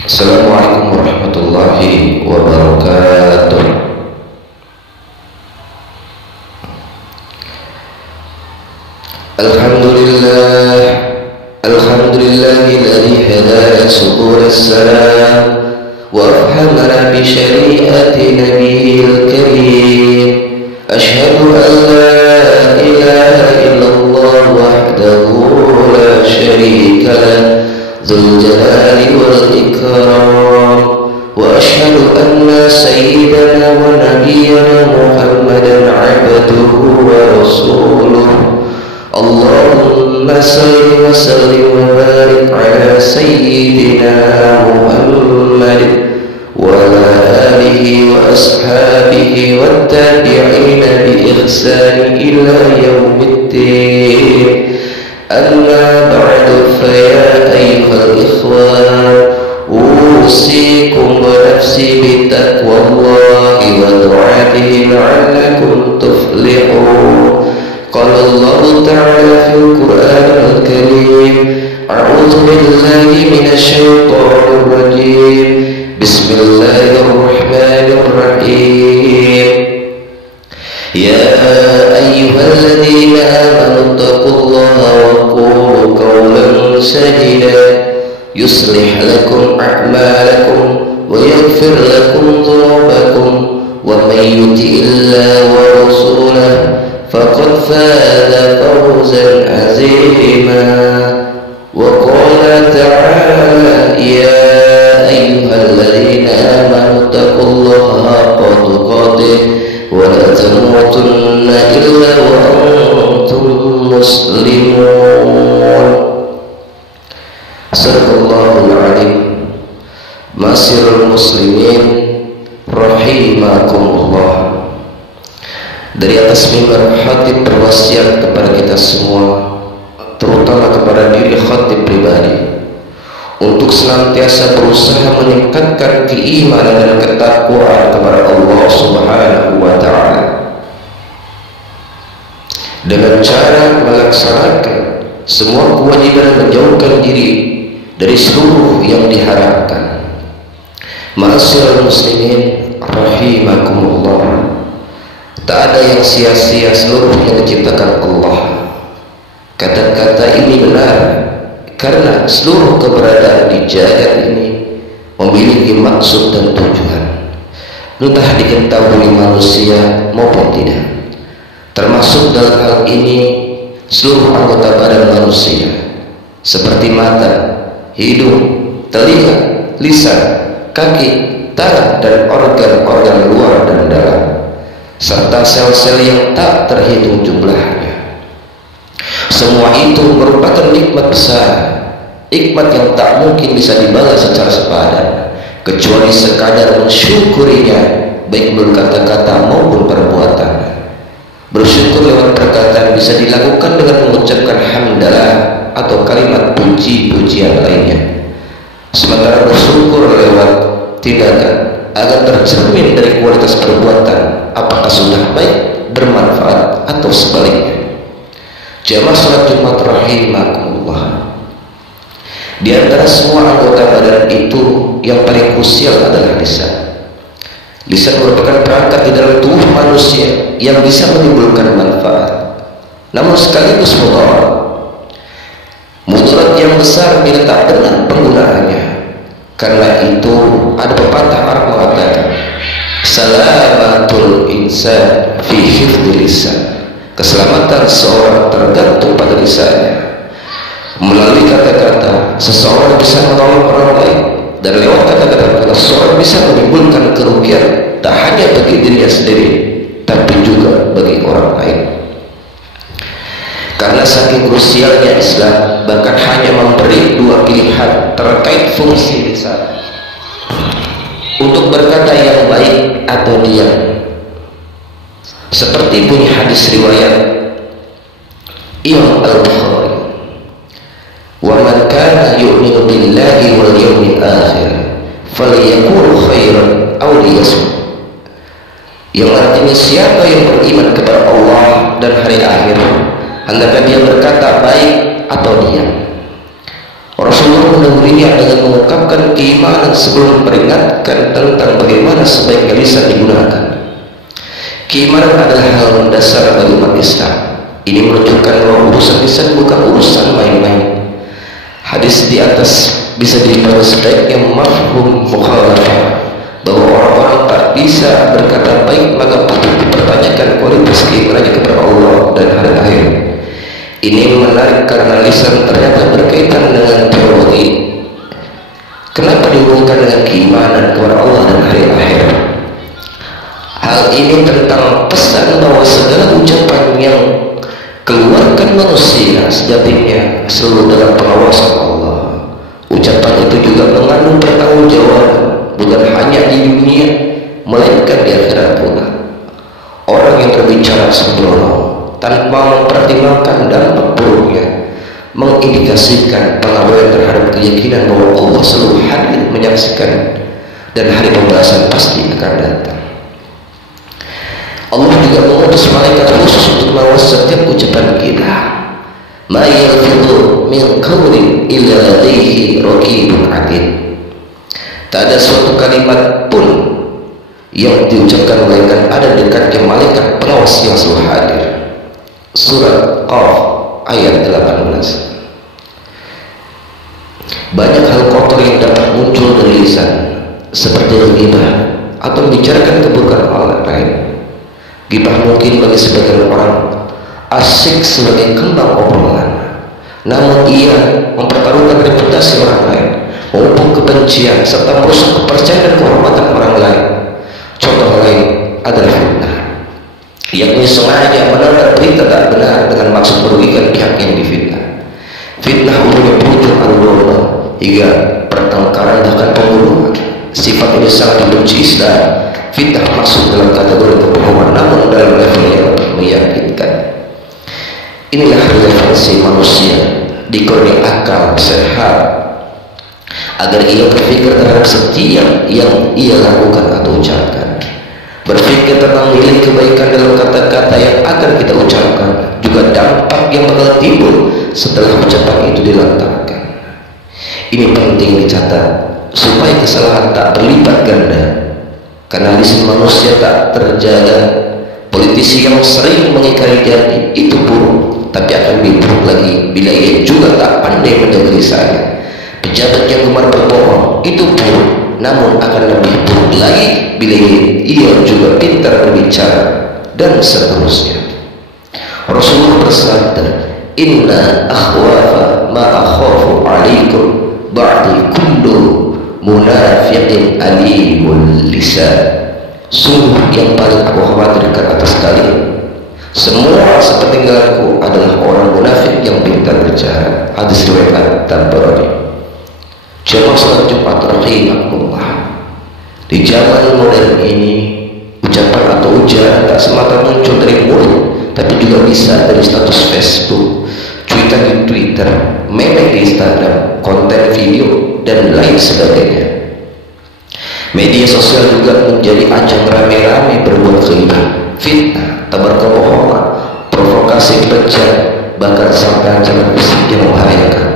Assalamualaikum warahmatullahi wabarakatuh. Alhamdulillah, alhamdulillahilladzi hadana subul salam wa afhamana bi syari'ati nabiyil karim. Ashhadu an la ilaha illallah wahdahu la syarika lah dzul jalali wal ikram, wa ashhadu anna sayyidana wa nabiyyana Muhammadan abduhu wa rasuluh. Allahumma salli wa sallim wa barik ala sayyidina Muhammad wa ala alihi wa ashabihi wa tabi'ina bi ihsan ila yaumiddin. Amma ba'du, fa ya ayyuhal ikhwan, usikum wa nafsi bi taqwallahi wa du'atihi la'allakum tuflihun. Qala Allah ta'ala fil Qur'anil Karim, a'udzu billahi minasy syaithanir rajim. Bismillahirrahmanirrahim. Ya ayyuhalladzina amanu taqullaha wa qulu qawlan sadida yuslih lakum a'malakum wa yaghfir lakum dhunubakum wa may yuti'illaha wa rasulahu faqad faza fawzan 'azima. Wa qala ta'ala ya ayyuhalladzina amanu taqullaha haqqa tuqatih wa la tamutunna illa wa antum muslimun. Sadaqallahul azim. Masirul muslimin rahimakumullah. Dari atas mimbar khatib berwasiat kepada kita semua, terutama kepada diri khatib pribadi, untuk senantiasa berusaha meningkatkan keimanan dan ketakwaan kepada Allah Subhanahu wa ta'ala dengan cara melaksanakan semua kewajiban dan menjauhkan diri dari seluruh yang diharapkan. Ma'asyiral muslimin rahimakumullah, tak ada yang sia-sia, seluruhnya diciptakan Allah. Kata-kata ini benar karena seluruh keberadaan di jagat ini memiliki maksud dan tujuan, entah diketahui manusia maupun tidak. Termasuk dalam hal ini seluruh anggota badan manusia seperti mata, hidung, telinga, lisan, kaki, tangan, dan organ-organ luar dan dalam, serta sel-sel yang tak terhitung jumlahnya. Semua itu merupakan nikmat besar, nikmat yang tak mungkin bisa dibalas secara sepadan, kecuali sekadar mensyukurinya, baik melalui kata-kata maupun perbuatan. Bersyukur lewat perkataan bisa dilakukan dengan mengucapkan hamdalah atau kalimat puji-pujian lainnya, sementara bersyukur lewat tindakan agar tercermin dari kualitas perbuatan, apakah sudah baik, bermanfaat, atau sebaliknya. Jamaah salat Jumat rahimakumullah, di antara semua anggota badan itu yang paling krusial adalah lisan. Lisan merupakan perangkat di dalam tubuh manusia yang bisa menimbulkan manfaat, namun sekaligus mudarat. Mudarat yang besar bila tak benar penggunaannya. Karena itu ada pepatah Arab mengatakan, salamatul insan fi hifdzi lisan. Keselamatan seorang tergantung pada lisannya. Melalui kata-kata seseorang bisa menolong orang lain, dan lewat kata-kata seseorang bisa menimbulkan kerugian tak hanya bagi dirinya sendiri, tapi juga bagi orang lain. Karena saking krusialnya Islam, bahkan hanya memberi dua pilihan terkait fungsi lisan, untuk berkata yang baik atau diam. Seperti bunyi hadis riwayat Imam Al-Bukhari, wa man kana yu'minu billahi wal yawmil akhir falyaqul khairan aw liyasmut. Yang artinya siapa yang beriman kepada Allah dan hari akhir, hendaknya dia berkata baik atau diam. Rasulullah mendahulunya dengan mengungkapkan keimanan sebelum memperingatkan tentang bagaimana sebaiknya lisan digunakan. Keimanan adalah hal mendasar bagi umat Islam. Ini menunjukkan bahwa urusan lisan bukan urusan main-main. Hadis di atas bisa dilihat sebaiknya mafhum mukhalafah, bahwa orang-orang tak bisa berkata baik maka patut dipertanyakan kualitas keimanannya kepada Allah dan hari akhir. Ini menarik karena lisan ternyata berkaitan dengan teologi. Kenapa dihubungkan dengan keimanan kepada Allah dan hari akhir? Hal ini tentang pesan bahwa segala ucapan yang keluarkan manusia sejatinya selalu dalam pengawasan Allah. Ucapan itu juga mengandung pertanggungjawaban, bukan hanya di dunia melainkan di akhirat pula. Orang yang berbicara sembrono tanpa mempertimbangkan dampak buruknya mengindikasikan pengabaian terhadap keyakinan bahwa Allah selalu hadir menyaksikan dan hari pembalasan pasti akan datang. Allah juga mengutus malaikat khusus untuk mengawasi setiap ucapan kita. Ma yalfidhu min qawlin illa ladayhi raqibun atid. Tak ada suatu kalimat pun yang diucapkan melainkan ada dekatnya malaikat pengawas yang selalu hadir. Surat Qaf ayat 18. Banyak hal kotor yang dapat muncul dari lisan, seperti ghibah atau membicarakan keburukan orang lain. Ghibah mungkin bagi sebagian orang asik sebagai kembang obrolan, namun ia mempertaruhkan reputasi orang lain, memupuk kebencian serta merusak kepercayaan dan kehormatan orang lain. Contoh lain adalah fitnah, yakni sengaja menebar berita tak benar dengan maksud merugikan pihak yang difitnah. Fitnah umumnya berujung adu domba hingga pertengkaran bahkan pembunuhan. Sifat ini sangat dibenci Islam. Fitnah masuk dalam kategori kebohongan, namun dalam level yang meyakinkan. Inilah relevansi manusia dikurni akal sehat agar ia berpikir terhadap setiap yang ia lakukan atau ucapkan. Berpikir tentang nilai kebaikan dalam kata-kata yang akan kita ucapkan, juga dampak yang bakal timbul setelah ucapan itu dilontarkan. Ini penting dicatat supaya kesalahan tak berlipat ganda. Karena lisan manusia tak terjaga, politisi yang sering mengingkari janji itu buruk, tapi akan lebih buruk lagi bila ia juga tak pandai menjaga lisannya. Pejabat yang gemar berbohong itu buruk, namun akan lebih buruk lagi bila ia juga pintar berbicara, dan seterusnya. Rasulullah bersabda, "Inna akhwafa ma akhafu alaikum ba'di kullu munafiqin alimul lisan." Sungguh yang paling aku khawatirkan atas kalian semua sepeninggalanku adalah orang munafik yang pintar bicara. Hadis riwayat Tabrani. Jamaah salat Jumat rahimahullah, di zaman modern ini ucapan atau ujaran tak semata muncul dari mulut, tapi juga bisa dari status Facebook, cuitan di Twitter, meme di Instagram, konten video, dan lain sebagainya. Media sosial juga menjadi ajang rame-rame berbuat ghibah, fitnah, tebar kebohongan, provokasi bejat, bahkan sampai ancaman fisik yang membahayakan.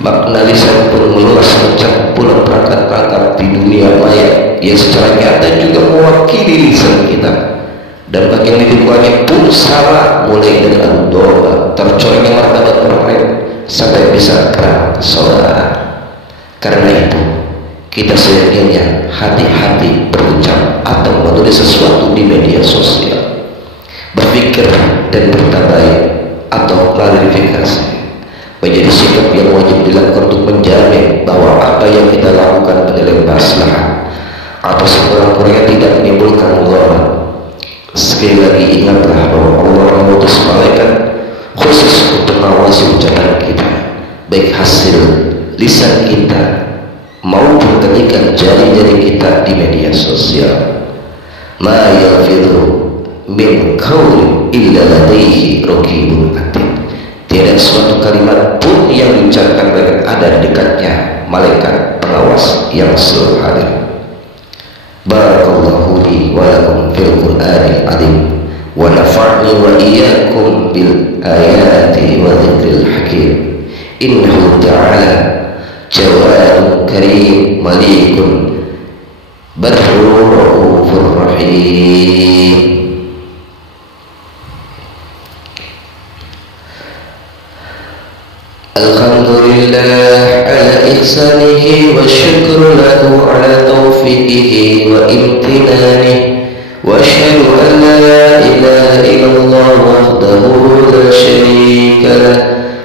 Makna lisan pun meluas mencakup pula perangkat-perangkat di dunia maya yang secara nyata juga mewakili lisan kita, dan bagian lebih banyak pun salah, mulai dari adu domba, tercorengnya martabat orang lain, sampai bisa perang saudara. Karena itu kita seyogianya hati-hati berucap atau menulis sesuatu di media sosial, berpikir dan bertabayun atau klarifikasi menjadi sikap yang wajib dilakukan untuk menjamin bahwa apa yang kita lakukan bernilai maslahat atau sekurang-kurangnya tidak menimbulkan mudarat. Sekali lagi ingatlah bahwa Allah mengutus malaikat khusus untuk mengawasi ucapan kita, baik hasil lisan kita maupun ketika jari-jari kita di media sosial. Ma yalfidhu min qawlin illa ladayhi raqibun atid. Tiada suatu kalimat pun yang diucapkan bahkan ada di dekatnya malaikat pengawas yang selalu hadir. Barakallahu li wa lakum fil Qur'anil azim wa nafa'ni wa iyyakum bil ayati wa dzikril hakim. innahu ta'ala jawadun karim malikun badrun raufur rahim. Alhamdulillah ala ihsanihi wa syukru lahu ala taufiqihi wa imtinanihi wa asyhadu an la ilaha illallah wahdahu la syarika lah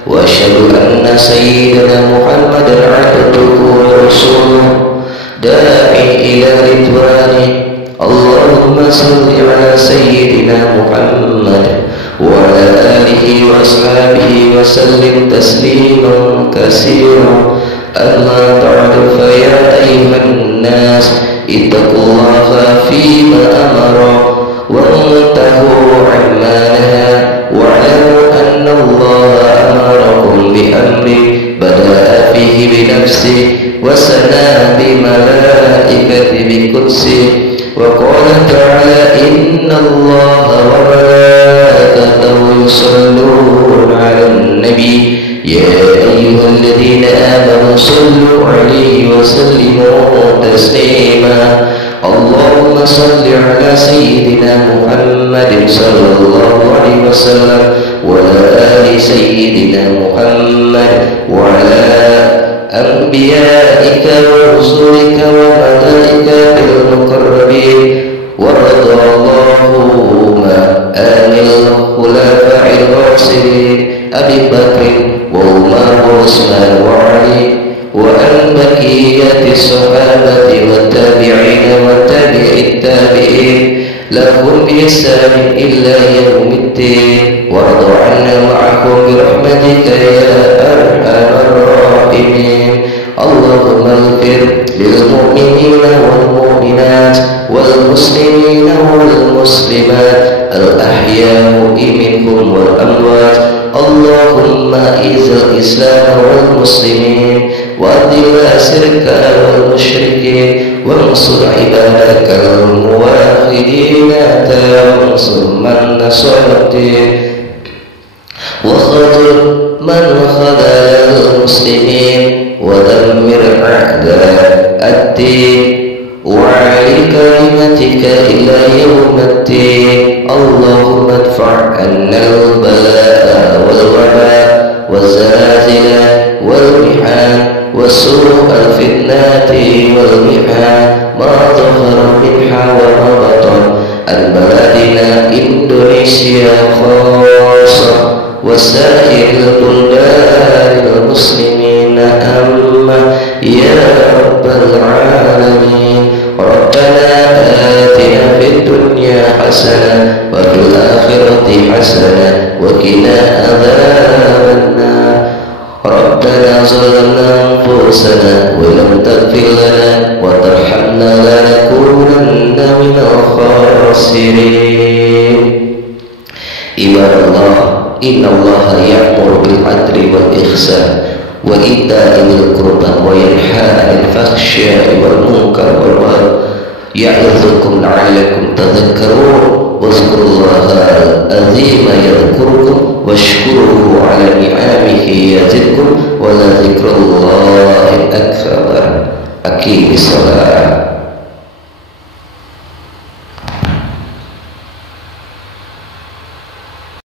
wa asyhadu anna sayyidana Muhammadan abduhu wa rasuluh da'i ila ridwani. Allahumma salli ala sayyidina Muhammad wa ala alihi wa ashabihi wa sallim tasliman katsiran. Amma ba'du, fa ya ayyuhan nas ittaqullaha fima amara wa antahu amma naha wa'lamu anna Allaha amarakum bi amri bada'a fihi bi nafsihi wa sana bi malaikatihi bi qudsihi wa qala ta'ala inna Allaha wa malaikatahu yusalluna 'alan nabi ya ayyuhalladhina amanu sallu 'alaihi wa sallimu taslima. Allahumma salli ala sayyidina Muhammadin sallallahu alaihi wasallam wa ala ali sayyidina Muhammad wa ala anbiya'ika wa rusulika wa malaikatil muqarrabin wa radiyallahu anil khulafa'ir rasyidin Abi Bakr wa Umar wa Utsman wa Ali wa an baqiyati sahabati wa tabi'ina wa tabi'it tabi'in lahum bi ihsan illa yaumiddin warḍa 'anna ma'ahum bi rahmatika ya arhamar rahimin. Allahumma ighfir lil mu'minina wal mu'minat wal muslimina wal muslimat al ahya'i minhum wal amwat. Allahumma izil islam wal muslimin wa adil asirka wal musyrikin wansur ibadakal muwahhidina wansur man nasaratin wa khadhir man khadal muslimin wa dammir a'da ad-din wa 'ali kalimatika ila yawmiddin. Allahumma adfa' 'anna al-bala'a wal waba' wal zalzala wal mihan wa su' al-fitnati wal mihan ma dhahara minha wa ma batan an baladina Indonesia khassa wa sa'iril buldanil muslimina amma ya rabbal alamin. Rabbana atina fid dunya hasanah wa fil akhirati hasanah wa qina adzaban nar. Rabbana zalamna anfusana wa lam taghfir lana wa tarhamna lanakunanna minal khasirin. Ibadallah, innallaha ya'muru bil 'adli wal ihsan wa ita'i dzil qurba wa yanha 'anil fakhsya'i wal munkar wal baghi ya'idzukum la'allakum tadhakkarun. Wazkurullaha al-'azima yadhkurukum washkuruhu 'ala ni'amihi yazidkum wa la dzikrullahi akbar. Aqimis shalah.